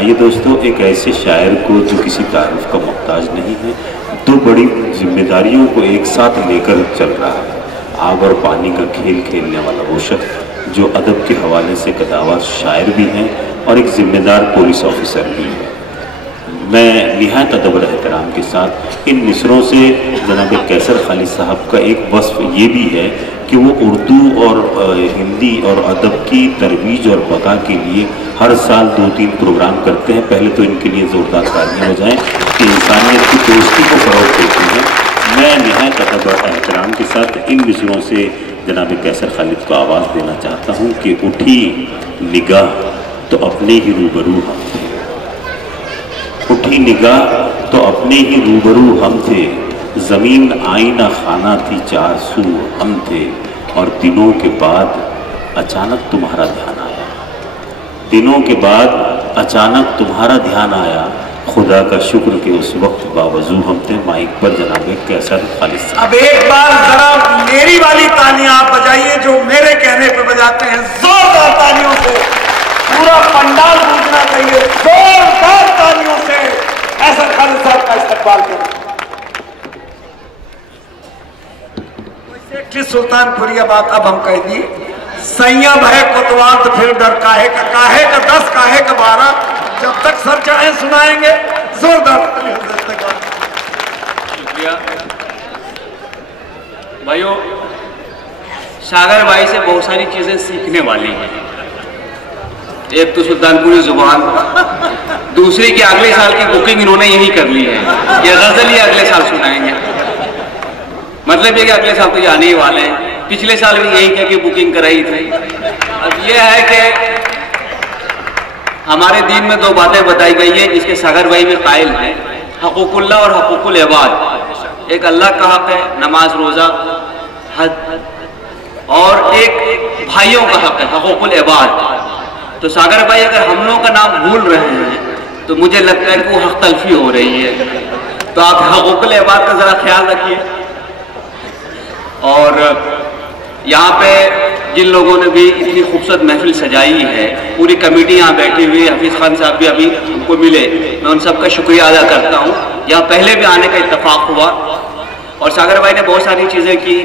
آئیے دوستو، ایک ایسے شاعر کو جو کسی تعارف کا محتاج نہیں ہے، دو بڑی ذمہ داریوں کو ایک ساتھ لے کر چل رہا ہے، آگ اور پانی کا کھیل کھیلنے والا وہ شخص جو ادب کے حوالے سے قداور شاعر بھی ہیں اور ایک ذمہ دار پولیس آفیسر بھی ہے۔ میں نہایت ادب اور احترام کے ساتھ ان مصروں سے جناب قیصر خالد صاحب کا ایک وصف یہ بھی ہے کہ وہ اردو اور ہندی اور ادب کی ترویج اور بقا کے لیے ہر سال 2-3 پروگرام کرتے ہیں۔ پہلے تو ان کے لیے زوردار تالیاں ہو جائیں کہ انسانیت کی دوستی کو فروغ دیتے ہیں۔ میں نہایت ادب اور احترام کے ساتھ ان مصروں سے جناب قیصر خالد کو آواز دینا چاہتا ہوں کہ اٹھی نگاہ تو اپنے ہی روبرو ہم تھے، اٹھی نگاہ تو اپنے ہی روبرو ہم تھے، زمین آئینہ خانہ تھی چار سو ہم تھے، اور دنوں کے بعد اچانک تمہارا دھیان آیا، دنوں کے بعد اچانک تمہارا دھیان آیا، خدا کا شکر کہ اس وقت باوضو ہم تھے۔ مائک پر جناب قیصر خالد صاحب۔ اب ایک بار ذرا میری والی تالیاں آپ بجائیے جو میرے کہنے پہ بجاتے ہیں، زوردار تالیوں سے پورا پنڈال گونجنا چاہیے، زوردار تالیوں سے قیصر خالد صاحب کا استقبال کریں۔ سلطان پوری بات اب ہم کہہ دیے، سیاں بھے کتوات پھر ڈر کاہے کا 10 کاہے کا 12، جب تک سر چاہیں سنائیں گے۔ زوردار تالیوں سے استقبال۔ شکریہ بھائیو، ساگر بھائی سے بہت ساری چیزیں سیکھنے والی ہیں۔ ایک تو سلطان پوری زبان، دوسری کہ اگلے سال کی بکنگ انہوں نے یہی کر لی ہے، یہ غزل یہ اگلے سال سنائیں گے۔ مطلب یہ کہ اگلے سال تو یہ آنے ہی والے ہیں، پچھلے سال بھی یہی کہہ کہ بکنگ کرائی تھی۔ اب یہ ہے کہ ہمارے دین میں 2 باتیں بتائی گئی ہیں جس کے ساگر بھائی میں قائل ہیں، حقوق اللہ اور حقوق العباد۔ ایک اللہ کا حق ہے، نماز روزہ حج، اور ایک بھائیوں کا حق ہے، حقوق العباد۔ تو ساگر بھائی اگر ہم لوگوں کا نام بھول رہے ہیں تو مجھے لگتا ہے کہ وہ حق تلفی ہو رہی ہے، تو آپ حقوق العباد کا ذرا خیال رکھیے۔ اور یہاں پہ جن لوگوں نے بھی اتنی خوبصورت محفل سجائی ہے، پوری کمیٹی یہاں بیٹھی ہوئی، حفیظ خان صاحب بھی ابھی ہم کو ملے، میں ان سب کا شکریہ ادا کرتا ہوں۔ یہاں پہلے بھی آنے کا اتفاق ہوا، اور ساگر بھائی نے بہت ساری چیزیں کی۔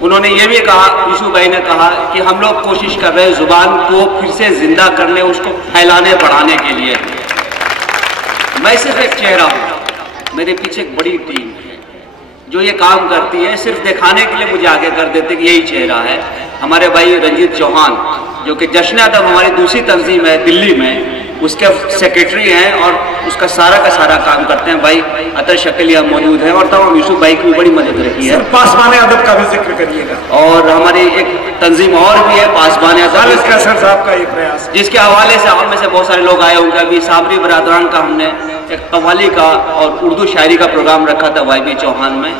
انہوں نے یہ بھی کہا، یوسف بھائی نے کہا کہ ہم لوگ کوشش کر رہے ہیں زبان کو پھر سے زندہ کرنے، اس کو پھیلانے بڑھانے کے لیے۔ میں صرف ایک چہرہ ہوں، میرے پیچھے ایک بڑی ٹیم ہے جو یہ کام کرتی ہے، صرف دکھانے کے لیے مجھے آگے کر دیتے کہ یہی چہرہ ہے۔ ہمارے بھائی رنجیت چوہان جو کہ جشن ادب ہماری دوسری تنظیم ہے دلی میں، اس کے سیکریٹری ہیں اور اس کا سارا کام کرتے ہیں۔ بھائی عطر شکل یہاں موجود ہیں، اور تمام یوسف بھائی کی بھی بڑی مدد رہی ہے۔ پاسبان ادب کا بھی ذکر کریے گا۔ اور ہماری ایک تنظیم اور بھی ہے پاسبان ادب، قیصر صاحب کا یہ پریاس، جس کے حوالے سے ہم میں سے بہت سارے لوگ آئے ہوں گے۔ ابھی صابری برادران کا ہم نے ایک قوالی کا اور اردو شاعری کا پروگرام رکھا تھا وائی بی چوہان میں۔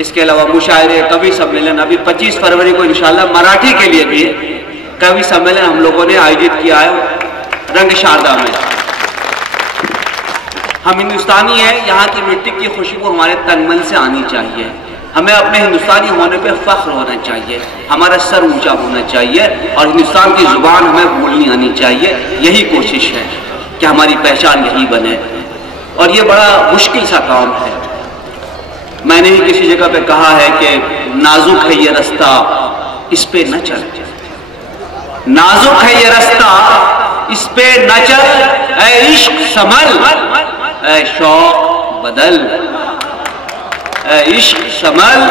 اس کے علاوہ مشاعرے، کبھی سمیلن، ابھی 25 فروری کو انشاءاللہ مراٹھی کے لیے بھی کبھی سمیلن ہم لوگوں نے آیوجت کیا ہے رنگ شاردا میں۔ ہم ہندوستانی ہیں، یہاں کی مٹی کی خوشبو ہمارے تن من سے آنی چاہیے، ہمیں اپنے ہندوستانی ہونے پہ فخر ہونا چاہیے، ہمارا سر اونچا ہونا چاہیے، اور ہندوستان کی زبان ہمیں بولنی آنی چاہیے۔ یہی کوشش ہے کہ ہماری پہچان یہی بنے، اور یہ بڑا مشکل سا کام ہے۔ میں نے بھی کسی جگہ پہ کہا ہے کہ نازک ہے یہ رستہ، اس پہ نہ چل، نازک ہے یہ رستہ اس پہ نہ چل، اے عشق سنبھل، اے شوق بدل، اے عشق سنبھل،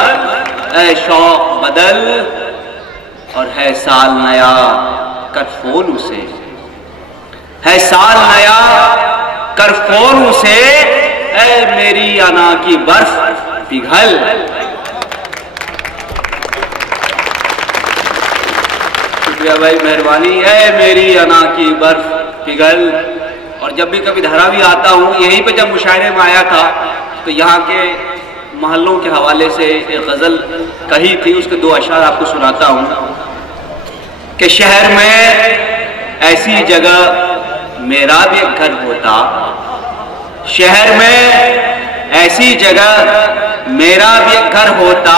اے شوق بدل، اور ہے سال نیا کر فون اسے، ہے سال نیا کر فون اسے، اے میری انا کی برف پگھل۔ شکریہ بھائی، مہربانی۔ اے میری انا کی برف پگھل۔ اور جب بھی کبھی دھراوی آتا ہوں، یہیں پہ جب مشاعرے میں آیا تھا تو یہاں کے محلوں کے حوالے سے ایک غزل کہی تھی، اس کے 2 اشعار آپ کو سناتا ہوں کہ شہر میں ایسی جگہ میرا بھی ایک گھر ہوتا، شہر میں ایسی جگہ میرا بھی ایک گھر ہوتا،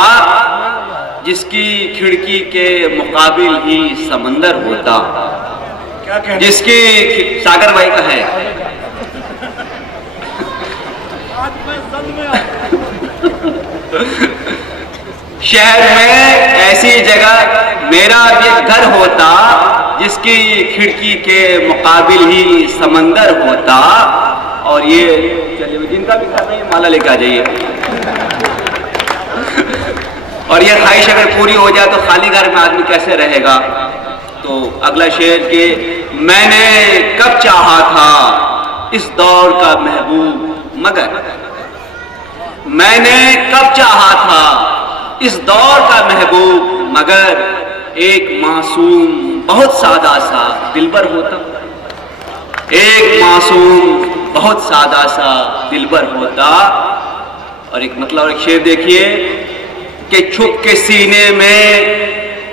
جس کی کھڑکی کے مقابل ہی سمندر ہوتا، جس کی ساگر بھائی کا ہے۔ شہر میں ایسی جگہ میرا بھی ایک گھر ہوتا، جس کی کھڑکی کے مقابل ہی سمندر ہوتا۔ اور یہ چلیے جن کا بھی گھر نہیں مالا لے کے آ جائیے۔ اور یہ خواہش اگر پوری ہو جائے تو خالی گھر میں آدمی کیسے رہے گا؟ تو اگلا شعر کہ میں نے کب چاہا تھا اس دور کا محبوب مگر، میں نے کب چاہا تھا اس دور کا محبوب مگر، ایک معصوم بہت سادہ سا دلبر ہوتا، ایک معصوم بہت سادہ سا دلبر ہوتا۔ اور ایک مطلب ایک شعر دیکھیے کہ چھپ کے سینے میں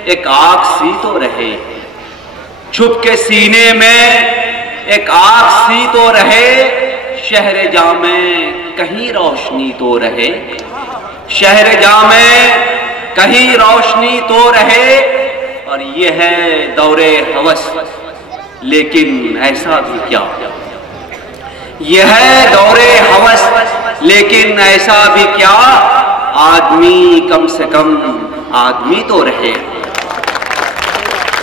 ایک آگ سی تو رہے، چھپ کے سینے میں ایک آگ سی تو رہے، شہر جاں میں کہیں روشنی تو رہے، شہر جاں میں کہیں روشنی تو رہے۔ اور یہ ہے دور ہوس لیکن ایسا بھی کیا، یہ ہے دور ہوس لیکن ایسا بھی کیا، آدمی کم سے کم آدمی تو رہے،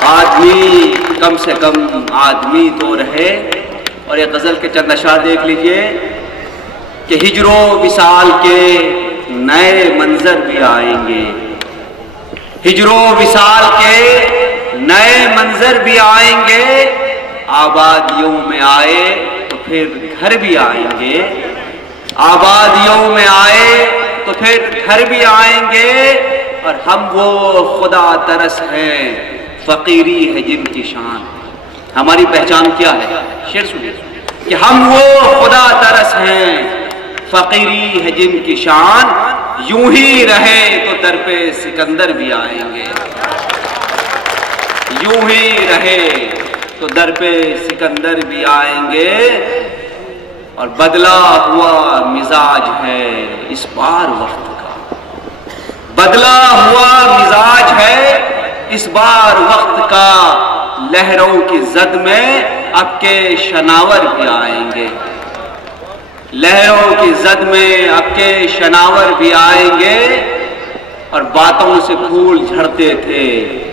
آدمی کم سے کم آدمی تو رہے۔ اور یہ غزل کے چند اشعار دیکھ لیجئے کہ ہجر و وصال کے نئے منظر بھی آئیں گے، ہجر و وصال کے نئے منظر بھی آئیں گے، آبادیوں میں آئے تو پھر گھر بھی آئیں گے، آبادیوں میں آئے تو پھر گھر بھی آئیں گے۔ اور ہم وہ خدا ترس ہیں فقیری ہے جن کی شان، ہماری پہچان کیا ہے؟ شعر سنیے کہ ہم وہ خدا ترس ہیں فقیری ہے جن کی شان، یوں ہی رہے تو در پہ سکندر بھی آئیں گے، یوں ہی رہے تو در پہ سکندر بھی آئیں گے۔ اور بدلا ہوا مزاج ہے اس بار وقت کا، بدلا ہوا مزاج ہے اس بار وقت کا، لہروں کی زد میں اب کے شناور بھی آئیں گے، لہروں کی زد میں اب کے شناور بھی آئیں گے۔ اور باتوں سے پھول جھڑتے تھے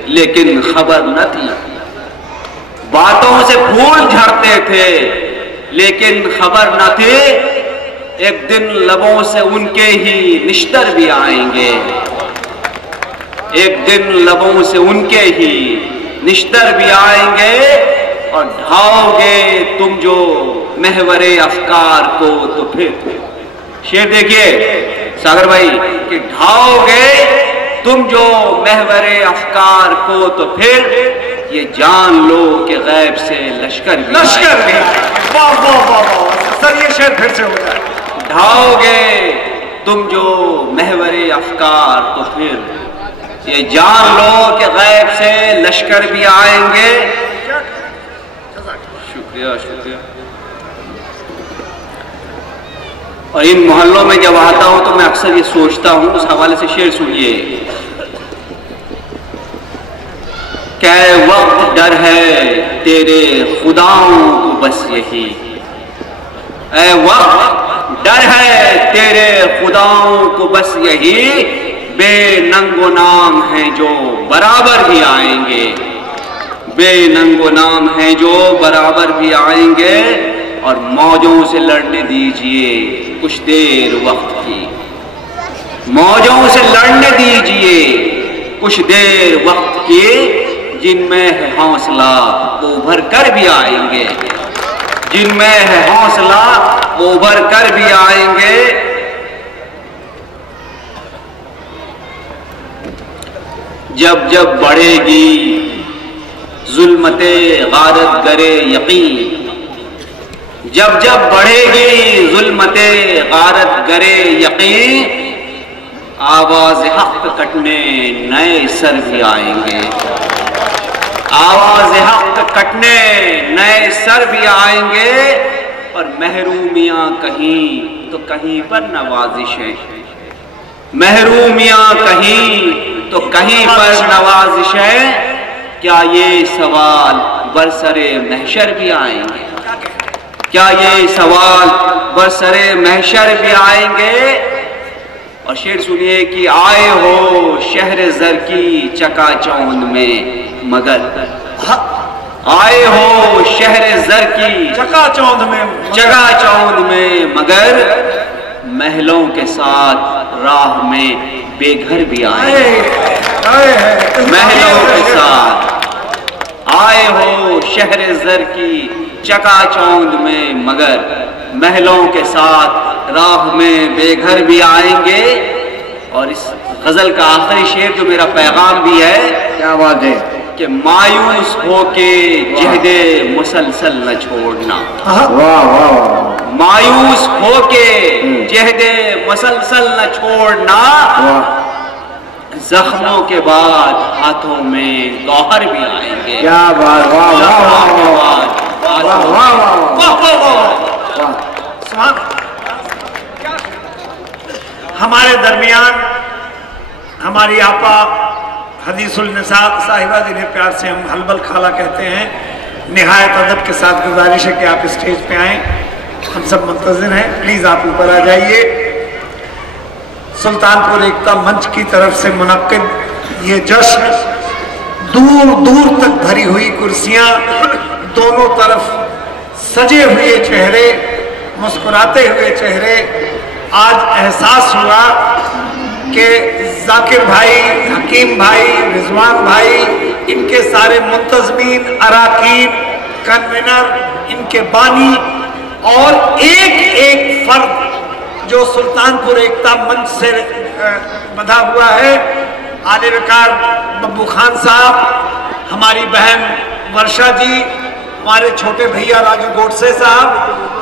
لیکن خبر نہ تھی، باتوں سے پھول جھڑتے تھے لیکن خبر نہ تھی، ایک دن لبوں سے ان کے ہی نشتر بھی آئیں گے، ایک دن لبوں سے ان کے ہی نشتر بھی آئیں گے۔ اور ڈھاؤ گے تم جو محور افکار کو تو پھر، شعر دیکھیے ساگر بھائی کہ ڈھاؤ گے تم جو محور افکار کو تو پھر، یہ جان لو کہ غیب سے لشکر بھی واہ واہ واہ واہ، سر یہ شعر پھر سے ہو جائے۔ ڈھاؤ گے تم جو محور افکار تو پھر، یہ جان لو کہ غیب سے لشکر بھی آئیں گے۔ شکریہ شکریہ۔ اور ان محلوں میں جب آتا ہوں تو میں اکثر یہ سوچتا ہوں، اس حوالے سے شعر سنیے کہ وقت ڈر ہے تیرے خداؤں کو بس یہی، اے وقت ڈر ہے تیرے خداؤں کو بس یہی، بے ننگ و نام ہیں جو برابر بھی آئیں گے، بے ننگ و نام ہیں جو برابر بھی آئیں گے۔ اور موجوں سے لڑنے دیجئے کچھ دیر وقت کی، موجوں سے لڑنے دیجئے کچھ دیر وقت کی، جن میں ہے حوصلہ وہ ابھر کر بھی آئیں گے، جن میں ہے حوصلہ وہ ابھر کر بھی آئیں گے. جب جب بڑھے گی ظلمت غارت گرے یقین، جب جب بڑھے گی ظلمت غارت گرے یقین، آواز حق کٹنے نئے سر بھی آئیں گے. آواز حق کٹنے نئے سر بھی آئیں گے. اور محرومیاں کہیں تو کہیں پر نوازشیں، محرومیاں کہیں تو کہیں پر نوازشیں. کیا یہ سوال برسر محشر بھی آئیں گے؟ کیا یہ سوال برسر محشر بھی آئیں گے؟ اور شعر سنیے کہ آئے ہو شہر زر کی چکا چوند میں مگر، آئے ہو شہر زر کی چکا چوند میں مگر، محلوں کے ساتھ راہ میں بے گھر بھی آئیں گے. محلوں کے ساتھ آئے ہو شہر زر کی چکا چوند میں مگر، محلوں کے ساتھ راہ میں بے گھر بھی آئیں گے. اور اس غزل کا آخری شعر جو میرا پیغام بھی ہے، کیا بات ہے، کہ مایوس ہو کے جہد مسلسل نہ چھوڑنا. مایوس ہو کے جہد مسلسل نہ چھوڑنا، زخموں کے بعد ہاتھوں میں گوہر بھی آئیں گے. کیا بات، زخموں کے بعد ہمارے درمیان ہماری آپا حدیث النساء صاحبہ، جنہیں پیار سے ہم حلبل خالہ کہتے ہیں، نہایت ادب کے ساتھ گزارش ہے کہ آپ اسٹیج پہ آئیں. ہم سب منتظر ہیں، پلیز آپ اوپر آ جائیے. سلطان پور ایکتا منچ کی طرف سے منعقد یہ جشن، دور دور تک بھری ہوئی کرسیاں، دونوں طرف سجے ہوئے چہرے، مسکراتے ہوئے چہرے. آج احساس ہوا کہ ذاکر بھائی، حکیم بھائی، رضوان بھائی، ان کے سارے منتظمین، اراکین، کنوینر، ان کے بانی، اور ایک ایک فرد جو سلطان پور ایکتا منچ سے بندھا ہوا ہے، عالی وقار ببو خان صاحب، ہماری بہن ورشا جی، ہمارے چھوٹے بھیا راجو گوڈسے صاحب،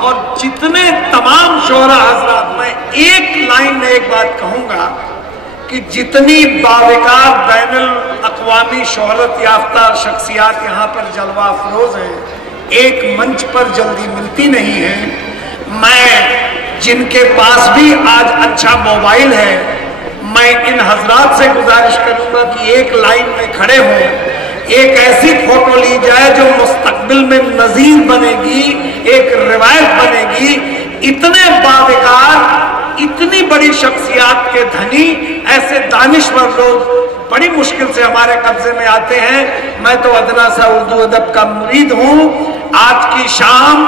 اور جتنے تمام شعراء حضرات. میں ایک لائن میں ایک بات کہوں گا کہ جتنی باوقار بین الاقوامی شہرت یافتہ شخصیات یہاں پر جلوہ افروز ہیں، ایک منچ پر جلدی ملتی نہیں ہیں. میں جن کے پاس بھی آج اچھا موبائل ہے، میں ان حضرات سے گزارش کروں گا کہ ایک لائن میں کھڑے ہوں، ایک ایسی فوٹو لی جائے جو مستقبل میں نظیر بنے گی، ایک روایت بنے گی. اتنے باوقار، اتنی بڑی شخصیات کے دھنی، ایسے دانشور لوگ بڑی مشکل سے ہمارے قبضے میں آتے ہیں. میں تو ادنا سا اردو ادب کا مرید ہوں. آج کی شام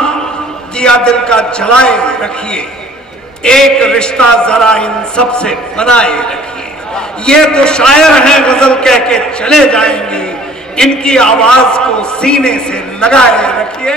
دیا دل کا جلائے رکھیے، ایک رشتہ ذرا ان سب سے بنائے رکھیے. یہ تو شاعر ہیں غزل کہہ کے چلے جائیں گے، ان کی آواز کو سینے سے لگائے رکھیے.